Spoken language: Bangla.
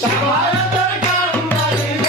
Shabbat